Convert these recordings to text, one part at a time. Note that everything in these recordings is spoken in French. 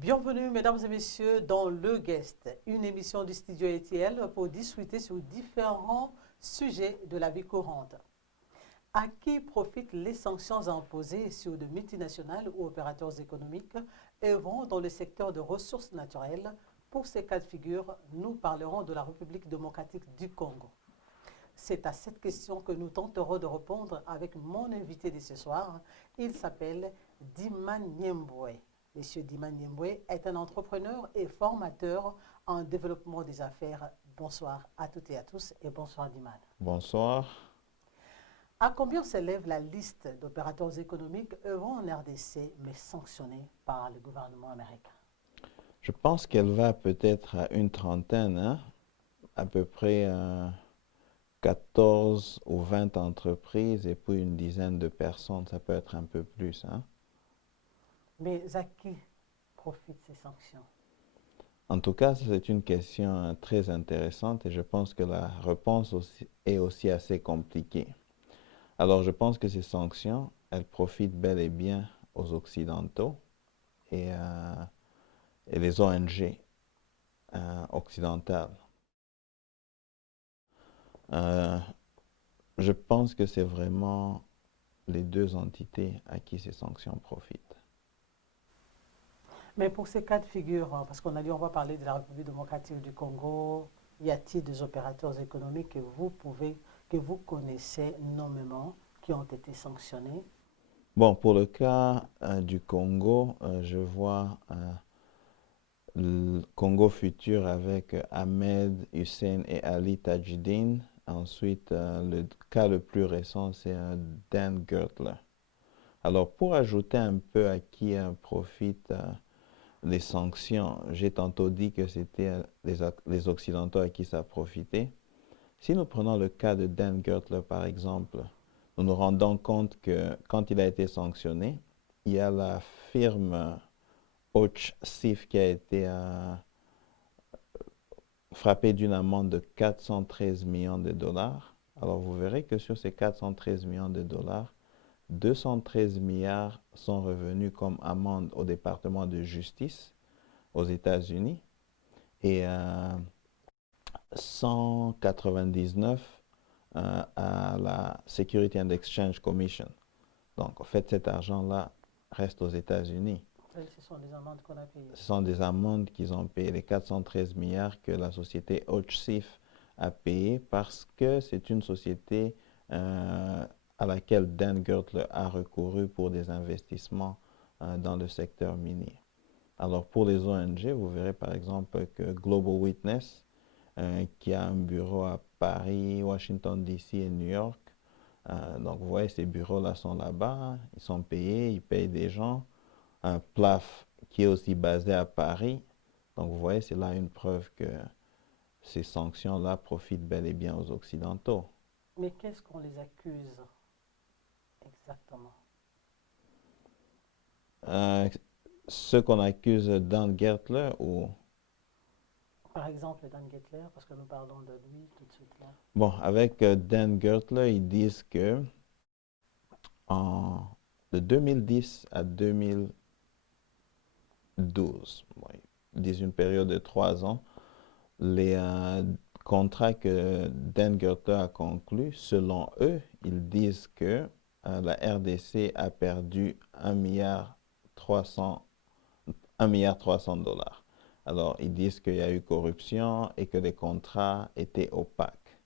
Bienvenue, mesdames et messieurs, dans Le Guest, une émission du studio ETL pour discuter sur différents sujets de la vie courante. À qui profitent les sanctions imposées sur de multinationales ou opérateurs économiques œuvrant dans le secteur de ressources naturelles? Pour ces cas de figure, nous parlerons de la République démocratique du Congo. C'est à cette question que nous tenterons de répondre avec mon invité de ce soir. Il s'appelle Diman Niembwe. Monsieur Diman Niembwe est un entrepreneur et formateur en développement des affaires. Bonsoir à toutes et à tous et bonsoir Diman. Bonsoir. À combien s'élève la liste d'opérateurs économiques œuvrant en RDC mais sanctionnés par le gouvernement américain? Je pense qu'elle va peut-être à une trentaine, hein, à peu près 14 ou 20 entreprises et puis une dizaine de personnes, ça peut être un peu plus, hein. Mais à qui profitent ces sanctions? En tout cas, c'est une question très intéressante et je pense que la réponse est aussi assez compliquée. Alors, je pense que ces sanctions, elles profitent bel et bien aux Occidentaux et, et les ONG occidentales. Euh, je pense que c'est vraiment les deux entités à qui ces sanctions profitent. Mais pour ces cas de figure, parce qu'on a dit on va parler de la République démocratique du Congo, y a-t-il des opérateurs économiques que vous connaissez nommément, qui ont été sanctionnés? Bon, pour le cas du Congo, je vois le Congo Futur avec Ahmed Hussein et Ali Tajdine. Ensuite, le cas le plus récent, c'est Dan Gertler. Alors, pour ajouter un peu à qui profitent les sanctions, j'ai tantôt dit que c'était les Occidentaux à qui ça profitait. Si nous prenons le cas de Dan Gertler, par exemple, nous nous rendons compte que quand il a été sanctionné, il y a la firme Sif qui a été frappée d'une amende de 413 millions de dollars. Alors vous verrez que sur ces 413 millions de dollars, 213 milliards sont revenus comme amende au département de justice aux États-Unis et 199 à la Security and Exchange Commission. Donc, en fait, cet argent-là reste aux États-Unis. Ce sont des amendes qu'on a payées. Ce sont des amendes qu'ils ont payées, les 413 milliards que la société Sif a payé parce que c'est une société à laquelle Dan Gertler a recouru pour des investissements dans le secteur minier. Alors, pour les ONG, vous verrez par exemple que Global Witness, qui a un bureau à Paris, Washington, D.C. et New York. Donc, vous voyez, ces bureaux-là sont là-bas, ils sont payés, ils payent des gens. Un PLAF qui est aussi basé à Paris. Donc, vous voyez, c'est là une preuve que ces sanctions-là profitent bel et bien aux Occidentaux. Mais qu'est-ce qu'on les accuse exactement? Ceux qu'on accuse Dan Gertler ou... Par exemple, Dan Gettler, parce que nous parlons de lui tout de suite là. Bon, avec Dan Gertler, ils disent que de 2010 à 2012, bon, ils disent une période de 3 ans, les contrats que Dan Gertler a conclus, selon eux, ils disent que la RDC a perdu 1,3 milliard de dollars. Alors, ils disent qu'il y a eu corruption et que les contrats étaient opaques.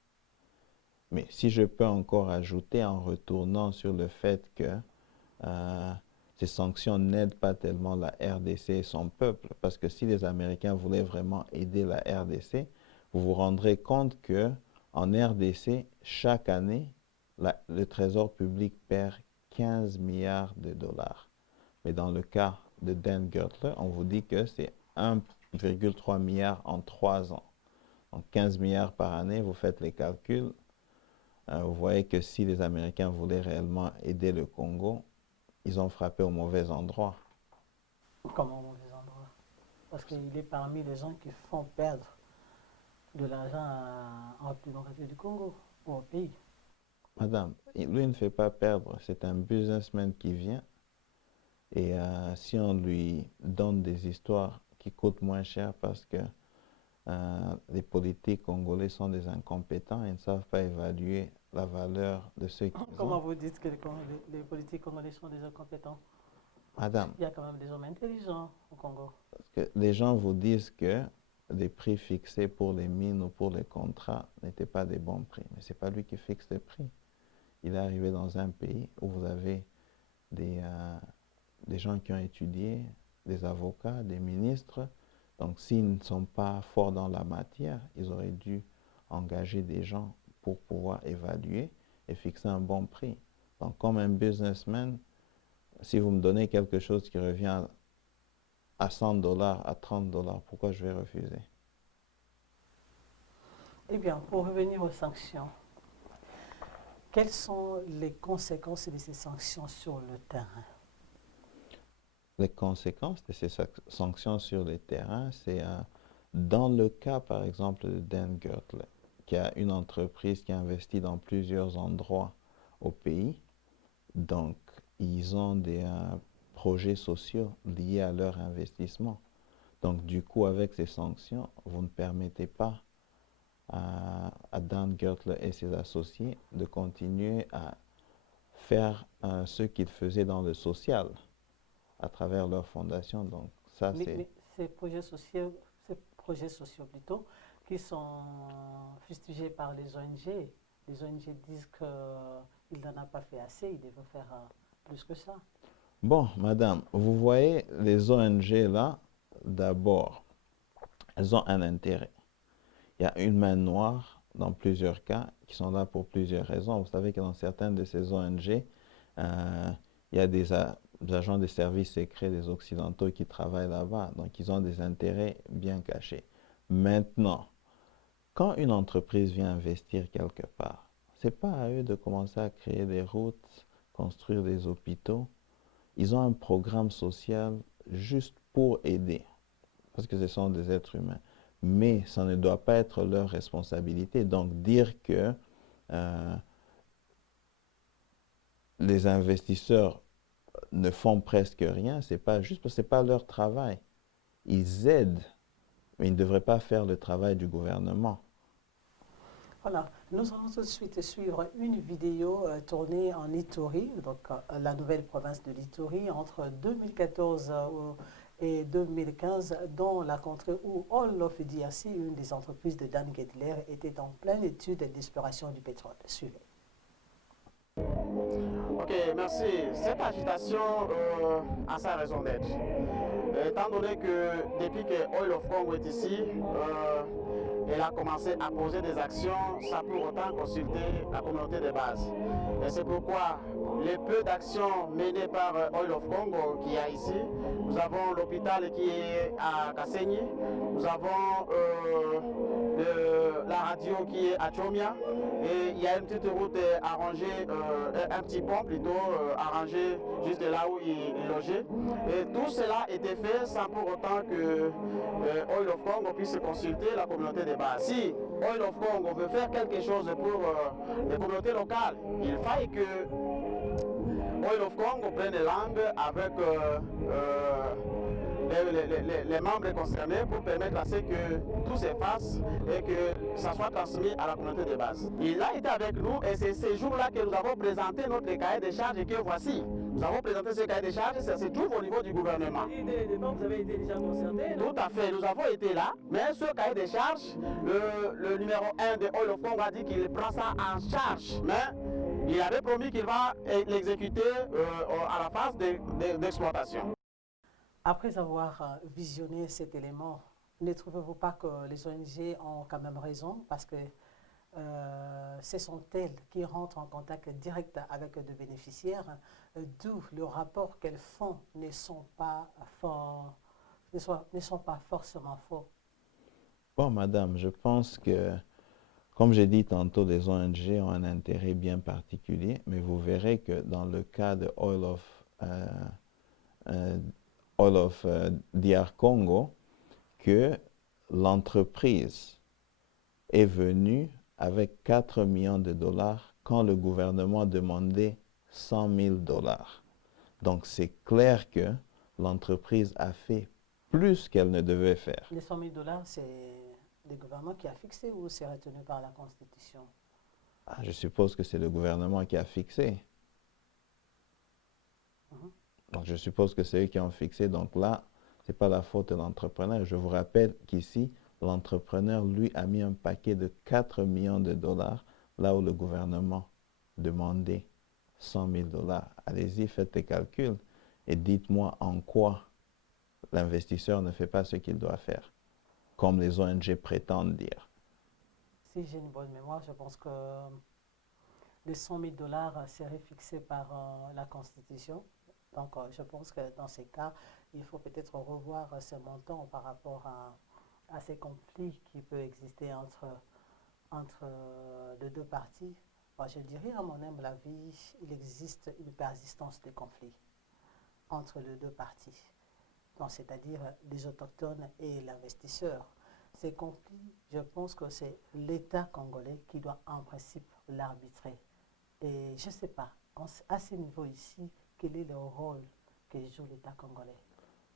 Mais si je peux encore ajouter en retournant sur le fait que ces sanctions n'aident pas tellement la RDC et son peuple, parce que si les Américains voulaient vraiment aider la RDC, vous vous rendrez compte que en RDC, chaque année, le Trésor public perd 15 milliards de dollars. Mais dans le cas de Dan Gertler, on vous dit que c'est 1,3 milliard en 3 ans. Donc 15 milliards par année, vous faites les calculs. Vous voyez que si les Américains voulaient réellement aider le Congo, ils ont frappé au mauvais endroit. Comment au mauvais endroit? Parce qu'il est parmi les gens qui font perdre de l'argent en République démocratique du Congo, ou au pays. Madame, lui ne fait pas perdre, c'est un businessman qui vient Et si on lui donne des histoires qui coûtent moins cher parce que les politiques congolais sont des incompétents et ne savent pas évaluer la valeur de ceux qu'ils Comment ont. vous dites que les politiques congolais sont des incompétents? Madame, Il y a quand même des hommes intelligents au Congo. parce que les gens vous disent que les prix fixés pour les mines ou pour les contrats n'étaient pas des bons prix. Mais ce n'est pas lui qui fixe les prix. Il est arrivé dans un pays où vous avez des gens qui ont étudié, des avocats, des ministres. Donc, s'ils ne sont pas forts dans la matière, ils auraient dû engager des gens pour pouvoir évaluer et fixer un bon prix. Donc, comme un businessman, si vous me donnez quelque chose qui revient à 100 dollars, à 30 dollars, pourquoi je vais refuser? Eh bien, pour revenir aux sanctions, quelles sont les conséquences de ces sanctions sur le terrain? Les conséquences de ces sanctions sur le terrain, c'est dans le cas, par exemple, de Dan Gertle, qui a une entreprise qui investit dans plusieurs endroits au pays. Donc, ils ont des projets sociaux liés à leur investissement. Donc, du coup, avec ces sanctions, vous ne permettez pas à Dan Gertle et ses associés de continuer à faire ce qu'ils faisaient dans le social à travers leur fondation. Donc, ça, c'est... Mais ces projets sociaux plutôt, qui sont fustigés par les ONG disent qu'il n'en a pas fait assez, il devait faire plus que ça. Bon, madame, vous voyez, les ONG, là, d'abord, elles ont un intérêt. Il y a une main noire dans plusieurs cas qui sont là pour plusieurs raisons. Vous savez que dans certaines de ces ONG, il y a des agents des services secrets des Occidentaux qui travaillent là-bas. Donc, ils ont des intérêts bien cachés. Maintenant, quand une entreprise vient investir quelque part, ce n'est pas à eux de commencer à créer des routes, construire des hôpitaux. Ils ont un programme social juste pour aider, parce que ce sont des êtres humains. Mais ça ne doit pas être leur responsabilité. Donc, dire que les investisseurs ne font presque rien, c'est pas juste parce que ce n'est pas leur travail. Ils aident, mais ils ne devraient pas faire le travail du gouvernement. Voilà, nous allons tout de suite suivre une vidéo tournée en Ituri, donc la nouvelle province de l'Ituri, entre 2014 et 2015, dans la contrée où All of DRC, une des entreprises de Dan Gedler, était en pleine étude d'exploration du pétrole. Suivez. Ok, merci. Cette agitation a sa raison d'être. Étant donné que depuis que Oil of Congo est ici, elle a commencé à poser des actions sans pour autant consulter la communauté de base. Et c'est pourquoi les peu d'actions menées par Oil of Congo qui est ici, nous avons l'hôpital qui est à Kasenyi, nous avons la radio qui est à Chomia, et il y a une petite route arrangée, un petit pont plutôt arrangé juste là où il logeait. Et tout cela était fait sans pour autant que Oil of Congo puisse consulter la communauté de base. Si Oil of Congo veut faire quelque chose pour les communautés locales, il faille que Oil of Congo prenne langue avec les membres concernés pour permettre à ce que tout s'efface et que ça soit transmis à la communauté de base. Il a été avec nous et c'est ce jour-là que nous avons présenté notre cahier de charges et que voici. Nous avons présenté ce cahier de charges, ça se trouve au niveau du gouvernement. Vous avez été déjà concerté, Tout à fait, nous avons été là, mais ce cahier de charges, le numéro 1 de Oil of Congo a dit qu'il prend ça en charge, mais il avait promis qu'il va l'exécuter à la phase d'exploitation. Après avoir visionné cet élément, ne trouvez-vous pas que les ONG ont quand même raison parce que ce sont elles qui rentrent en contact direct avec des bénéficiaires, d'où le rapport qu'elles font ne sont pas forcément faux. Bon, madame, je pense que, comme j'ai dit tantôt, les ONG ont un intérêt bien particulier, mais vous verrez que dans le cas de Oil of DR Congo, que l'entreprise est venue avec 4 millions de dollars quand le gouvernement demandait 100 000 dollars. Donc, c'est clair que l'entreprise a fait plus qu'elle ne devait faire. Les 100 000 dollars, c'est le gouvernement qui a fixé ou c'est retenu par la Constitution? Ah, je suppose que c'est le gouvernement qui a fixé. Donc, je suppose que c'est eux qui ont fixé. Donc là, ce n'est pas la faute de l'entrepreneur. Je vous rappelle qu'ici, l'entrepreneur, lui, a mis un paquet de 4 millions de dollars, là où le gouvernement demandait 100 000 dollars. Allez-y, faites les calculs et dites-moi en quoi l'investisseur ne fait pas ce qu'il doit faire, comme les ONG prétendent dire. Si j'ai une bonne mémoire, je pense que les 100 000 dollars seraient fixés par la Constitution. Donc, je pense que dans ces cas, il faut peut-être revoir ce montant par rapport à ces conflits qui peuvent exister entre les deux parties. Moi, je dirais, à mon humble avis, il existe une persistance des conflits entre les deux parties, c'est-à-dire les autochtones et l'investisseur. Ces conflits, je pense que c'est l'État congolais qui doit en principe l'arbitrer. Et je ne sais pas, à ce niveau ici, quel est le rôle que joue l'État congolais?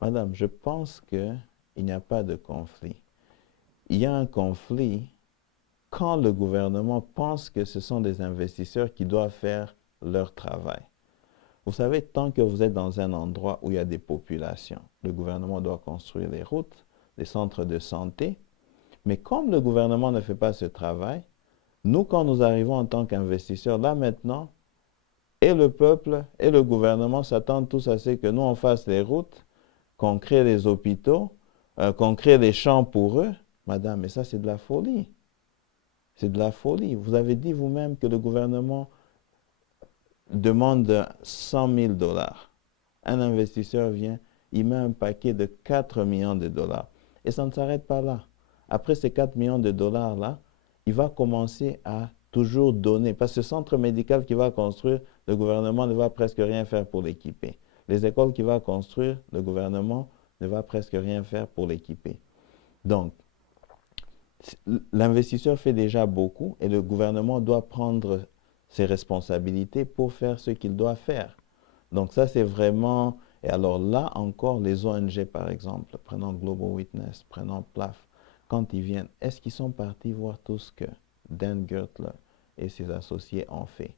Madame, je pense qu'il n'y a pas de conflit. Il y a un conflit quand le gouvernement pense que ce sont des investisseurs qui doivent faire leur travail. Vous savez, tant que vous êtes dans un endroit où il y a des populations, le gouvernement doit construire les routes, les centres de santé. Mais comme le gouvernement ne fait pas ce travail, nous, quand nous arrivons en tant qu'investisseurs, là maintenant, et le peuple et le gouvernement s'attendent tous à ce que nous, on fasse les routes, qu'on crée les hôpitaux, qu'on crée des champs pour eux. Madame, mais ça, c'est de la folie. C'est de la folie. Vous avez dit vous-même que le gouvernement demande 100 000 dollars. Un investisseur vient, il met un paquet de 4 millions de dollars. Et ça ne s'arrête pas là. Après ces 4 millions de dollars-là, il va commencer à toujours donner. Parce que ce centre médical qu'il va construire, le gouvernement ne va presque rien faire pour l'équiper. Les écoles qu'il va construire, le gouvernement ne va presque rien faire pour l'équiper. Donc, l'investisseur fait déjà beaucoup et le gouvernement doit prendre ses responsabilités pour faire ce qu'il doit faire. Donc ça, c'est vraiment... Et alors là encore, les ONG, par exemple, prenons Global Witness, prenons PLAF, quand ils viennent, est-ce qu'ils sont partis voir tout ce que Dan Gertler et ses associés ont fait?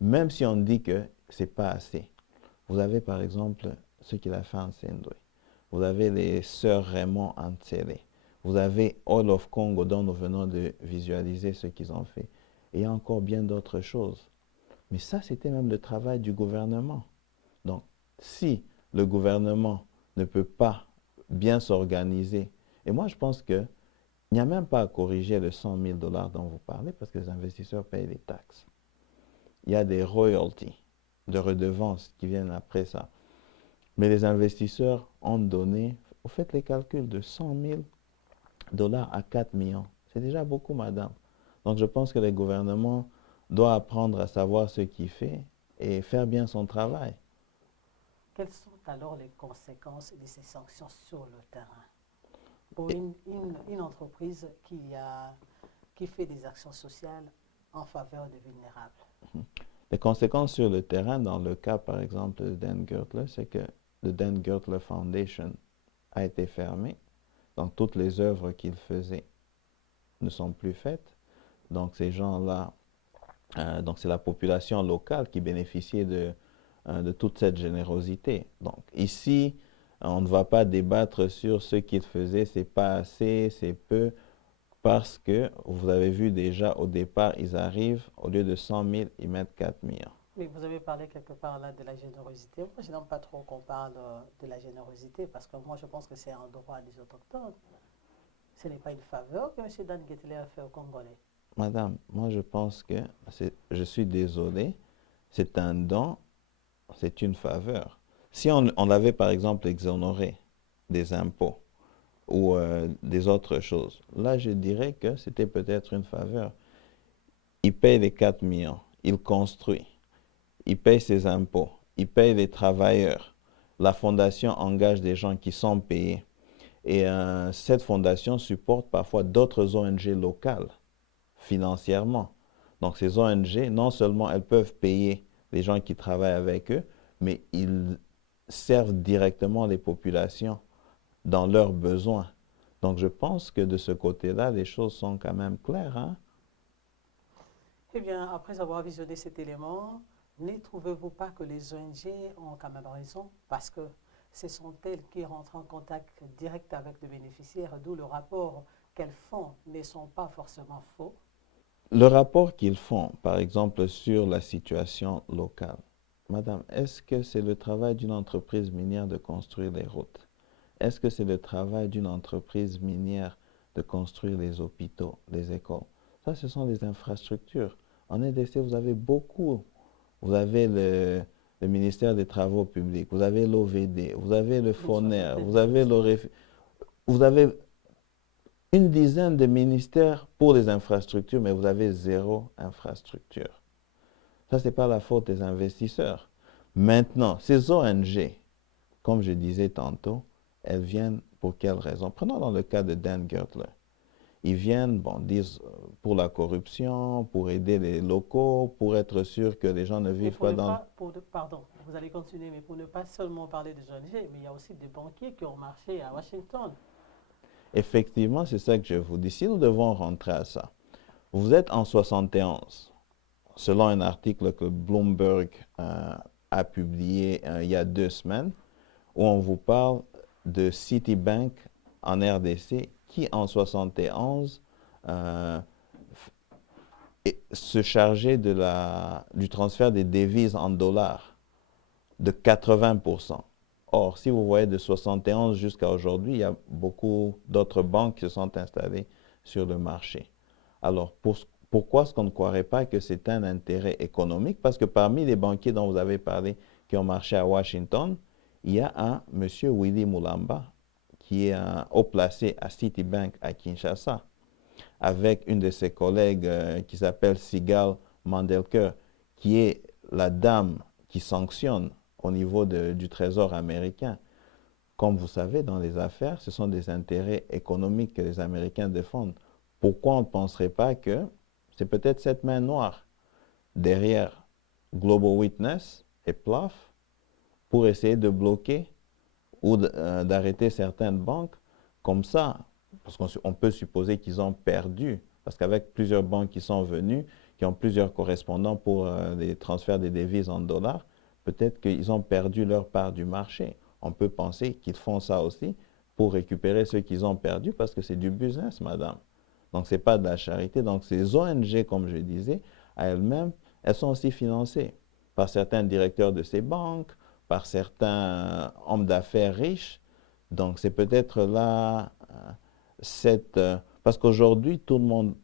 Même si on dit que ce n'est pas assez. Vous avez par exemple ce qu'il a fait en Saint-Louis. Vous avez les sœurs Raymond en Tsélé. Vous avez All of Congo dont nous venons de visualiser ce qu'ils ont fait. Et il y a encore bien d'autres choses. Mais ça, c'était même le travail du gouvernement. Donc, si le gouvernement ne peut pas bien s'organiser, et moi je pense qu'il n'y a même pas à corriger les 100 000 dollars dont vous parlez parce que les investisseurs payent les taxes. Il y a des royalties, de redevances qui viennent après ça. Mais les investisseurs ont donné, vous faites les calculs de 100 000 dollars à 4 millions. C'est déjà beaucoup, madame. Donc je pense que le gouvernement doit apprendre à savoir ce qu'il fait et faire bien son travail. Quelles sont alors les conséquences de ces sanctions sur le terrain pour une entreprise qui fait des actions sociales en faveur des vulnérables? Les conséquences sur le terrain, dans le cas par exemple de Dan Gertler, c'est que le Dan Gertler Foundation a été fermé. Donc toutes les œuvres qu'il faisait ne sont plus faites. Donc ces gens-là, donc c'est la population locale qui bénéficiait de toute cette générosité. Donc ici, on ne va pas débattre sur ce qu'il faisait, c'est pas assez, c'est peu, parce que vous avez vu déjà au départ, ils arrivent, au lieu de 100 000, ils mettent 4 millions. Mais vous avez parlé quelque part là de la générosité. Moi, je n'aime pas trop qu'on parle de la générosité parce que moi, je pense que c'est un droit des autochtones. Ce n'est pas une faveur que M. Dan Gertler a fait aux Congolais. Madame, moi je pense que, je suis désolé, c'est un don, c'est une faveur. Si on l'avait par exemple exonéré des impôts ou des autres choses, là je dirais que c'était peut-être une faveur. Il paye les 4 millions, il construit, il paye ses impôts, il paye les travailleurs. La fondation engage des gens qui sont payés. Et cette fondation supporte parfois d'autres ONG locales financièrement. Donc ces ONG, non seulement elles peuvent payer les gens qui travaillent avec eux, mais ils servent directement les populations dans leurs besoins. Donc je pense que de ce côté-là, les choses sont quand même claires, hein? Eh bien, après avoir visionné cet élément, ne trouvez-vous pas que les ONG ont quand même raison? Parce que ce sont elles qui rentrent en contact direct avec le bénéficiaire, d'où le rapport qu'elles font ne sont pas forcément faux. Le rapport qu'ils font, par exemple, sur la situation locale. Madame, est-ce que c'est le travail d'une entreprise minière de construire les routes? Est-ce que c'est le travail d'une entreprise minière de construire les hôpitaux, les écoles? Ça, ce sont des infrastructures. En RDC, vous avez beaucoup. Vous avez le ministère des Travaux publics, vous avez l'OVD, vous avez le FONER, vous avez une dizaine de ministères pour les infrastructures, mais vous avez zéro infrastructure. Ça, ce n'est pas la faute des investisseurs. Maintenant, ces ONG, comme je disais tantôt, elles viennent pour quelles raisons? Prenons dans le cas de Dan Gertler. Ils viennent, bon, disent pour la corruption, pour aider les locaux, pour être sûr que les gens ne vivent pas dans... Pardon, vous allez continuer, mais pour ne pas seulement parler des ONG, mais il y a aussi des banquiers qui ont marché à Washington. Effectivement, c'est ça que je vous dis. Si nous devons rentrer à ça, vous êtes en 71, selon un article que Bloomberg a publié il y a 2 semaines, où on vous parle de Citibank en RDC qui, en 71, se chargeait du transfert des devises en dollars de 80%. Or, si vous voyez de 71 jusqu'à aujourd'hui, il y a beaucoup d'autres banques qui se sont installées sur le marché. Alors, pourquoi est-ce qu'on ne croirait pas que c'est un intérêt économique? Parce que parmi les banquiers dont vous avez parlé qui ont marché à Washington, il y a un monsieur Willy Mulamba qui est un haut placé à Citibank à Kinshasa, avec une de ses collègues qui s'appelle Sigal Mandelker, qui est la dame qui sanctionne au niveau du Trésor américain. Comme vous savez, dans les affaires, ce sont des intérêts économiques que les Américains défendent. Pourquoi on ne penserait pas que c'est peut-être cette main noire derrière Global Witness et PLAF pour essayer de bloquer ou d'arrêter certaines banques comme ça, parce qu'on peut supposer qu'ils ont perdu, parce qu'avec plusieurs banques qui sont venues, qui ont plusieurs correspondants pour les transferts des devises en dollars, peut-être qu'ils ont perdu leur part du marché. On peut penser qu'ils font ça aussi pour récupérer ce qu'ils ont perdu, parce que c'est du business, madame. Donc, ce n'est pas de la charité. Donc, ces ONG, comme je disais, à elles-mêmes, elles sont aussi financées par certains directeurs de ces banques, par certains hommes d'affaires riches. Donc, c'est peut-être là parce qu'aujourd'hui, tout le monde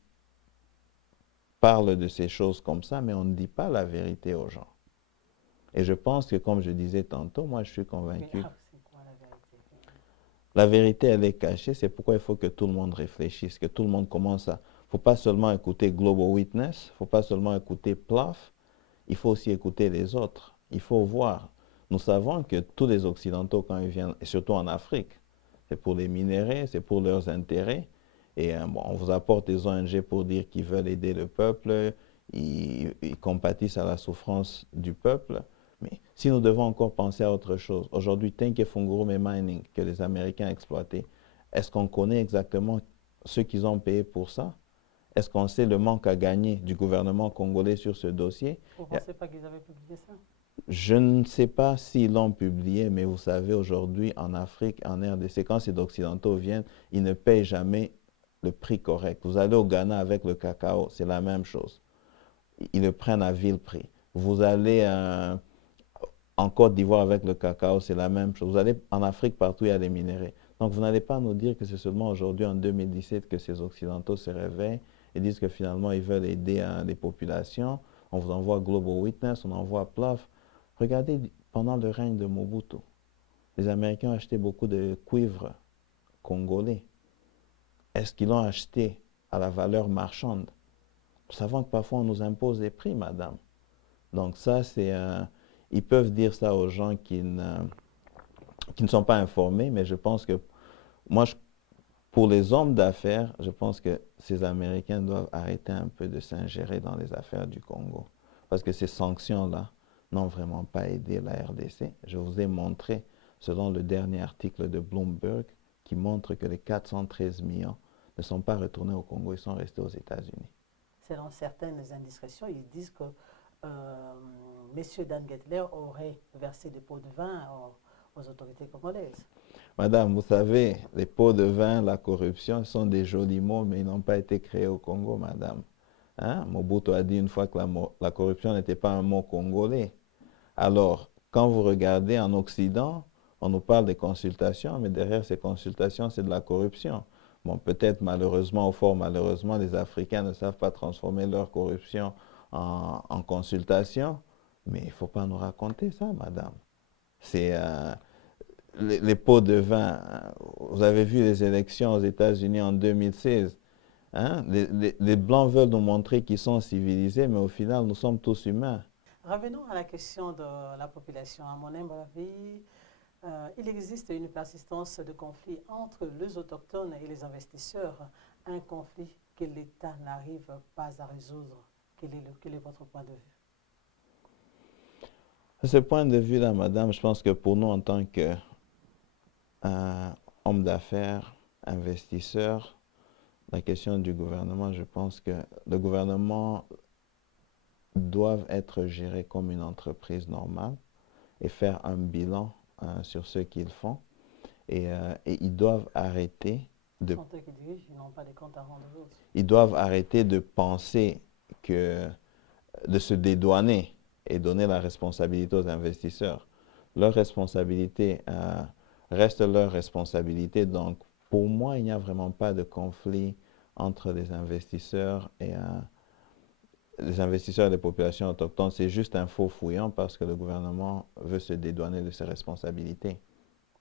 parle de ces choses comme ça, mais on ne dit pas la vérité aux gens. Et je pense que, comme je disais tantôt, moi, je suis convaincu. Mais c'est quoi la vérité? La vérité, elle est cachée. C'est pourquoi il faut que tout le monde réfléchisse, que tout le monde commence à... Il ne faut pas seulement écouter Global Witness, il ne faut pas seulement écouter PLAF, il faut aussi écouter les autres. Il faut voir. Nous savons que tous les Occidentaux, quand ils viennent, et surtout en Afrique, c'est pour les minéraux, c'est pour leurs intérêts. Et bon, on vous apporte des ONG pour dire qu'ils veulent aider le peuple, ils compatissent à la souffrance du peuple. Mais si nous devons encore penser à autre chose, aujourd'hui, Tenke Fungurume Mining, que les Américains exploitaient, est-ce qu'on connaît exactement ce qu'ils ont payé pour ça? Est-ce qu'on sait le manque à gagner du gouvernement congolais sur ce dossier? Vous ne pensez pas qu'ils avaient publié ça? Je ne sais pas s'ils l'ont publié, mais vous savez, aujourd'hui, en Afrique, en RDC, quand ces Occidentaux viennent, ils ne payent jamais le prix correct. Vous allez au Ghana avec le cacao, c'est la même chose. Ils le prennent à vil prix. Vous allez en Côte d'Ivoire avec le cacao, c'est la même chose. Vous allez en Afrique, partout, il y a des minéraux. Donc, vous n'allez pas nous dire que c'est seulement aujourd'hui, en 2017, que ces Occidentaux se réveillent et disent que finalement, ils veulent aider les populations. On vous envoie Global Witness, on envoie PLAF. Regardez, pendant le règne de Mobutu, les Américains ont acheté beaucoup de cuivre congolais. Est-ce qu'ils l'ont acheté à la valeur marchande? Nous savons que parfois on nous impose des prix, madame. Donc ça, c'est... ils peuvent dire ça aux gens qui ne sont pas informés, mais je pense que... Moi, pour les hommes d'affaires, je pense que ces Américains doivent arrêter un peu de s'ingérer dans les affaires du Congo. Parce que ces sanctions-là n'ont vraiment pas aidé la RDC. Je vous ai montré, selon le dernier article de Bloomberg, qui montre que les 413 millions ne sont pas retournés au Congo, ils sont restés aux États-Unis. Selon certaines indiscrétions, ils disent que M. Dan Gettler aurait versé des pots de vin aux autorités congolaises. Madame, vous savez, les pots de vin, la corruption sont des jolis mots, mais ils n'ont pas été créés au Congo, madame. Hein? Mobutu a dit une fois que la corruption n'était pas un mot congolais. Alors, quand vous regardez en Occident, on nous parle des consultations, mais derrière ces consultations, c'est de la corruption. Bon, peut-être malheureusement, ou fort malheureusement, les Africains ne savent pas transformer leur corruption en consultation, mais il ne faut pas nous raconter ça, madame. C'est les pots de vin. Vous avez vu les élections aux États-Unis en 2016. Hein? Les Blancs veulent nous montrer qu'ils sont civilisés, mais au final, nous sommes tous humains. Revenons à la question de la population. À mon humble avis, il existe une persistance de conflit entre les autochtones et les investisseurs, un conflit que l'État n'arrive pas à résoudre. Quel est votre point de vue? À ce point de vue-là, madame, je pense que pour nous, en tant qu'hommes d'affaires, investisseurs, la question du gouvernement, je pense que le gouvernement doit être géré comme une entreprise normale et faire un bilan sur ce qu'ils font. Et ils doivent arrêter de... Ils doivent arrêter de penser de se dédouaner et donner la responsabilité aux investisseurs. Leur responsabilité reste leur responsabilité. Donc, pour moi, il n'y a vraiment pas de conflit entre les investisseurs et les populations autochtones. C'est juste un faux fouillant parce que le gouvernement veut se dédouaner de ses responsabilités.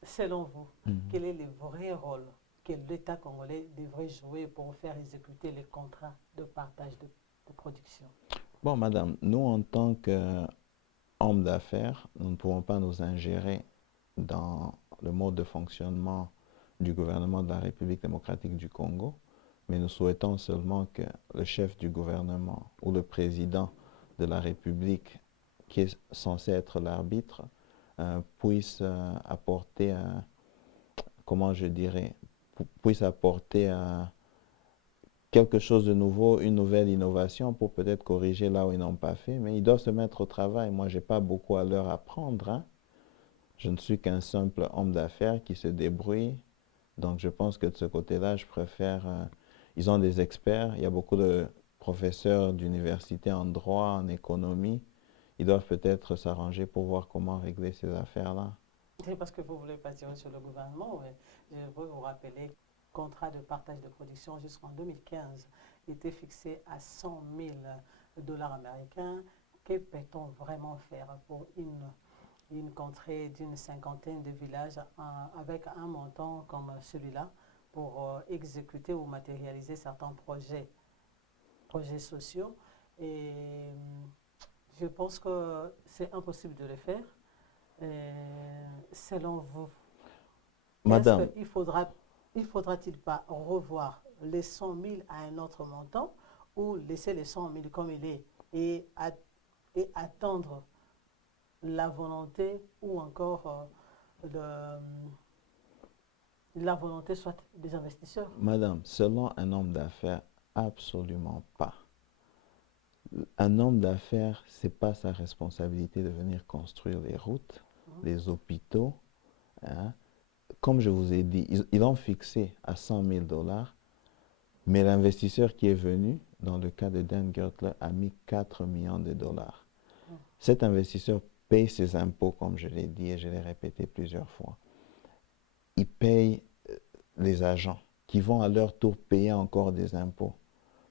Selon vous, quel est le vrai rôle que l'État congolais devrait jouer pour faire exécuter les contrats de partage de production? Bon, madame, nous, en tant qu'hommes d'affaires, nous ne pouvons pas nous ingérer dans le mode de fonctionnement du gouvernement de la République démocratique du Congo, mais nous souhaitons seulement que le chef du gouvernement ou le président de la République, qui est censé être l'arbitre, puisse apporter, comment je dirais, puisse apporter quelque chose de nouveau, une nouvelle innovation pour peut-être corriger là où ils n'ont pas fait, mais ils doivent se mettre au travail. Moi, je n'ai pas beaucoup à leur apprendre. Hein. Je ne suis qu'un simple homme d'affaires qui se débrouille. Donc, je pense que de ce côté-là, je préfère... ils ont des experts. Il y a beaucoup de professeurs d'université en droit, en économie. Ils doivent peut-être s'arranger pour voir comment régler ces affaires-là. C'est parce que vous voulez pas tirer sur le gouvernement, mais je veux vous rappeler, le contrat de partage de production jusqu'en 2015 était fixé à 100 000 dollars américains. Que peut-on vraiment faire pour une contrée d'une cinquantaine de villages avec un montant comme celui-là pour exécuter ou matérialiser certains projets sociaux? Et je pense que c'est impossible de le faire. Selon vous, Madame, il faudra-t-il pas revoir les 100 000 à un autre montant ou laisser les 100 000 comme il est et attendre la volonté ou encore la volonté soit des investisseurs? madame, selon un homme d'affaires, absolument pas. Un homme d'affaires, ce n'est pas sa responsabilité de venir construire les routes, les hôpitaux. Hein. Comme je vous ai dit, ils l'ont fixé à 100 000 dollars, mais l'investisseur qui est venu, dans le cas de Dan Gertler, a mis 4 millions de dollars. Cet investisseur paye ses impôts, comme je l'ai dit et je l'ai répété plusieurs fois. Il paye les agents qui vont à leur tour payer encore des impôts.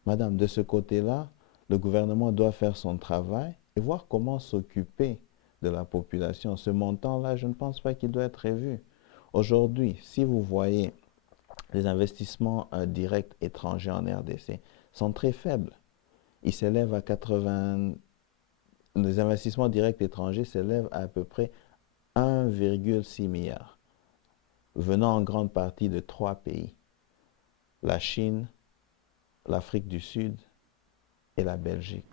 Madame, de ce côté-là, le gouvernement doit faire son travail et voir comment s'occuper de la population. Ce montant-là, je ne pense pas qu'il doit être revu. Aujourd'hui, si vous voyez les investissements directs étrangers en RDC sont très faibles. Ils s'élèvent à 80... Les investissements directs étrangers s'élèvent à peu près 1,6 milliard, venant en grande partie de 3 pays. La Chine, l'Afrique du Sud et la Belgique.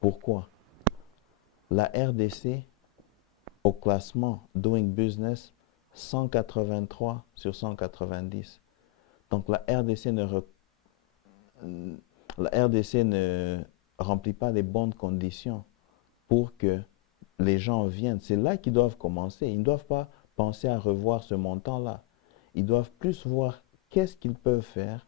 Pourquoi? La RDC, au classement Doing Business, 183 sur 190. Donc la RDC ne remplit pas les bonnes conditions pour que les gens viennent. C'est là qu'ils doivent commencer. Ils ne doivent pas penser à revoir ce montant-là. Ils doivent plus voir qu'est-ce qu'ils peuvent faire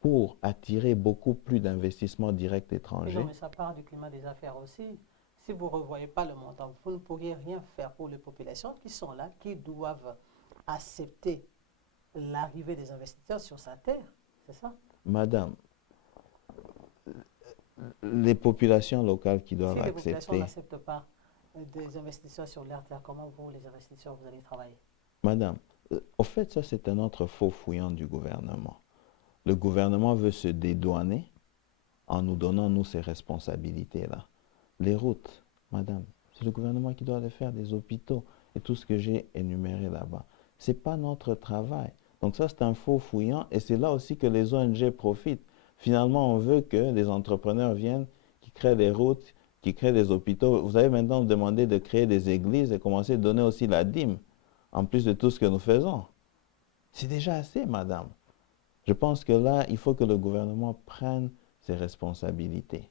pour attirer beaucoup plus d'investissements directs Et étrangers. non, mais ça part du climat des affaires aussi. Si vous ne revoyez pas le montant, vous ne pourriez rien faire pour les populations qui sont là, qui doivent accepter l'arrivée des investisseurs sur sa terre. C'est ça? Madame, les populations locales qui doivent Si les populations accepter. n'acceptent pas des investisseurs sur leur terre, comment vous, les investisseurs, vous allez travailler? Madame, au fait, ça c'est un autre faux fouillant du gouvernement. Le gouvernement veut se dédouaner en nous donnant, nous, ces responsabilités-là. Les routes, madame, c'est le gouvernement qui doit les faire, des hôpitaux et tout ce que j'ai énuméré là-bas. Ce n'est pas notre travail. Donc ça, c'est un faux fouillant et c'est là aussi que les ONG profitent. Finalement, on veut que les entrepreneurs viennent, qui créent des routes, qui créent des hôpitaux. Vous avez maintenant demandé de créer des églises et commencer à donner aussi la dîme, en plus de tout ce que nous faisons. C'est déjà assez, madame. Je pense que là, il faut que le gouvernement prenne ses responsabilités.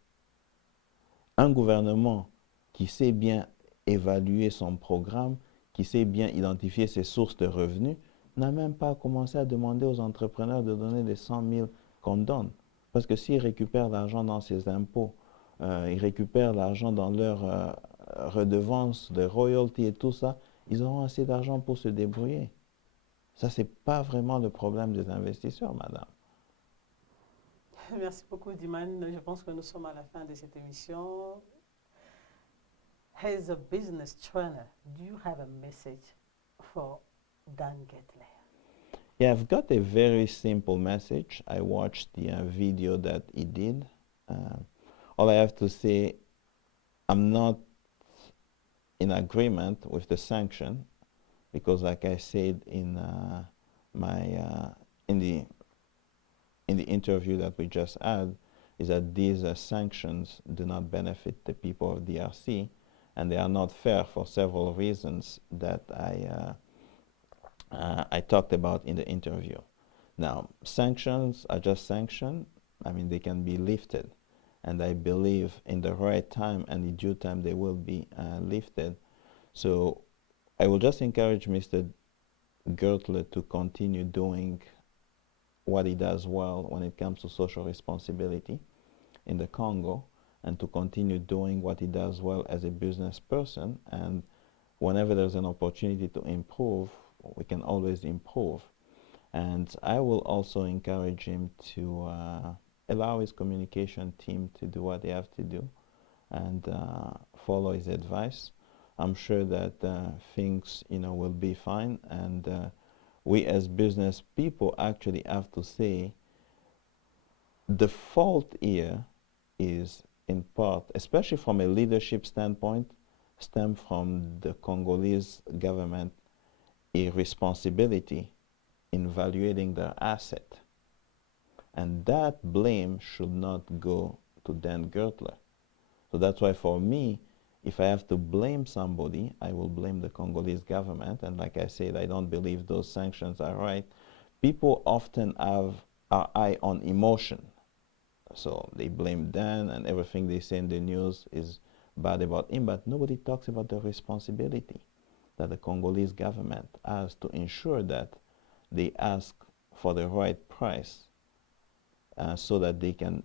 Un gouvernement qui sait bien évaluer son programme, qui sait bien identifier ses sources de revenus, n'a même pas commencé à demander aux entrepreneurs de donner les 100 000 qu'on donne. Parce que s'ils récupèrent l'argent dans ses impôts, ils récupèrent l'argent dans leurs redevances, de royalties et tout ça, ils auront assez d'argent pour se débrouiller. Ça, ce n'est pas vraiment le problème des investisseurs, madame. Merci beaucoup, Diman. Je pense que nous sommes à la fin de cette émission. As a business trainer, do you have a message for Dan Gettler? Yeah, I've got a very simple message. I watched the video that he did. All I have to say, I'm not in agreement with the sanction because, like I said in in the interview that we just had, is that these sanctions do not benefit the people of DRC, and they are not fair for several reasons that I talked about in the interview. Now, sanctions are just sanctions. I mean, they can be lifted, and I believe in the right time and in due time they will be lifted. So I will just encourage Mr. Gertler to continue doing what he does well when it comes to social responsibility in the Congo, and to continue doing what he does well as a business person. And whenever there's an opportunity to improve, we can always improve. And I will also encourage him to allow his communication team to do what they have to do and follow his advice. I'm sure that things, will be fine, and we as business people actually have to say the fault here is in part, especially from a leadership standpoint, stem from the Congolese government irresponsibility in valuating their asset. And that blame should not go to Dan Gertler. So that's why for me, if I have to blame somebody, I will blame the Congolese government. And like I said, I don't believe those sanctions are right. People often have our eye on emotion. So they blame Dan, and everything they say in the news is bad about him, but nobody talks about the responsibility that the Congolese government has to ensure that they ask for the right price so that they can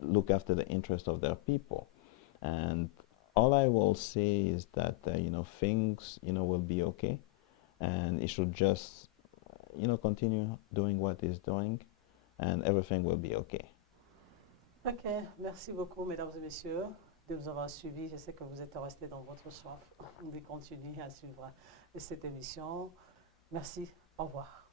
look after the interest of their people. And all I will say is that, things, will be okay, and it should just, continue doing what it's doing, and everything will be okay. Ok, merci beaucoup, mesdames et messieurs, de vous avoir suivis. Je sais que vous êtes restés dans votre soif de continuer à suivre cette émission. Merci, au revoir.